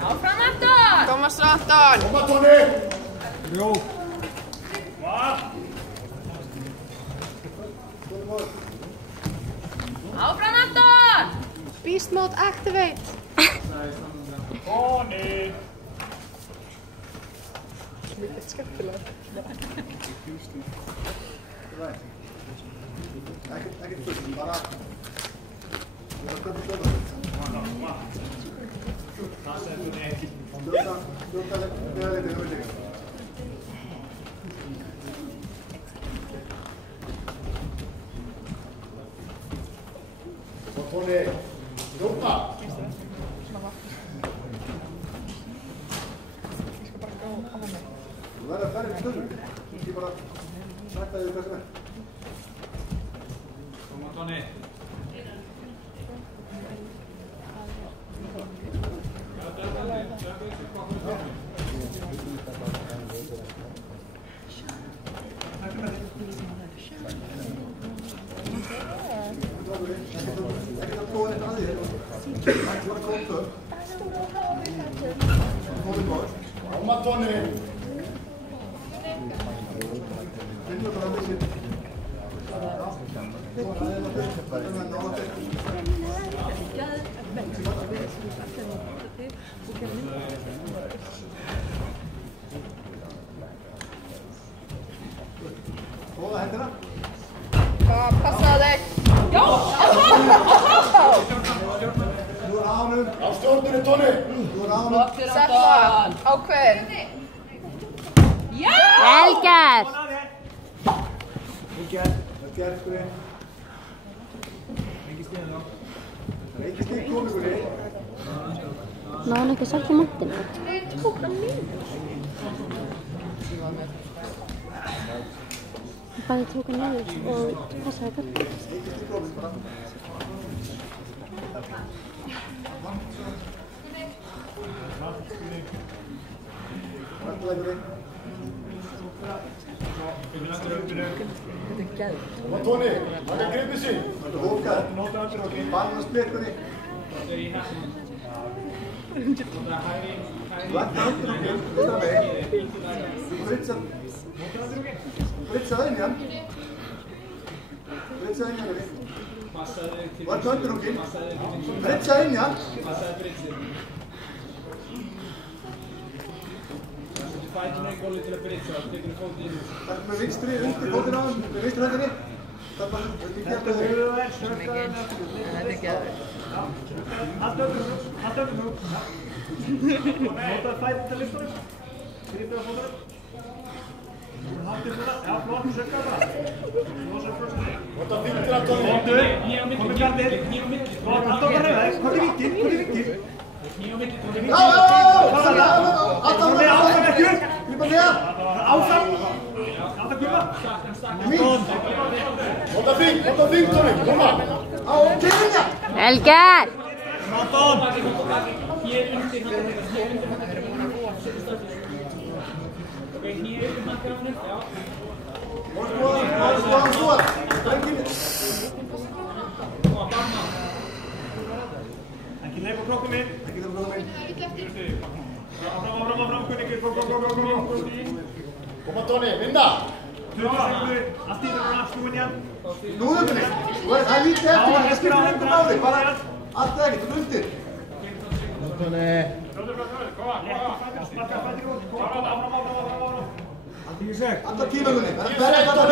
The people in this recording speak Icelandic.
Áfram Anton! Tómas og Anton! Koma Toni! Jó! Áfram Anton! Beast mode activate! Toni! Mikið skemmtilega. Ekkert fullt, bara... Toni, Jóna! Ég skal bara gá á henni. Þú verður að ferja í stöðum. Ekki bara sætta þig hvað sem er. Koma Toni! Ekki að prófa þetta að þér. Ekki bara koma upp. Koma Toni! Finnur það að þessi. Góða hendina. Passaðu þig! Já! Nú er ánum. Á stjórnunni Toni. Nú er ánum. Setla! Ákveðin! Já! Vel gert! Vel gert, Gunni. Ekki stík komið, Gunni. Ná hann ekki sagt á montinu. Tók hann mín! Bæði tók hann niður og passaði börn. Ekki stík komið, bara. Rættilega, Gunni. Koma Toni, taka gripið sig. Þetta er hókað. Banna spil, Gunni. Lagt andur og gil, vinstra megin. Britsa inn í hann. Britsa inn í hann, Gunni. Lagt andur og gil. Britsa inn í hann. Fætuna í góli til að britsa, þá tekur þú fótið í hús. Takk með vinstri, undir fótinn á hann, með vinstri hendinni. Þetta höfðu það eins, þetta er ekki aðeins. Allt öfnum nú. Nótaðu fætinn til liftunum. Gripið á fótunum. Haldið svona, já flott, sökka bara. Svo sökka svona. Nota fingra, Toni. Komið gardið. Flott, allt okkar rauðaði. Hvort er vikið? Áfram! Alltaf Gumma! Nota þing, Toni, koma! Á, kynninga! Vel gert! Anton! Hér undir makkar á henni. Já. Skoða! Ekki leik og krokkum inn. Áfram, Gunni, kom. Koma Toni, vinna! 20 sekundur, allt í þetta snúin í hann. Snúðu Gunni! Það er lítið eftir, það skiptir engur á þig, bara allt eða ekki, þú undir. Toni! Sparka fættir út, kom, áfram. Alltaf tíma Gunni, það er berja þetta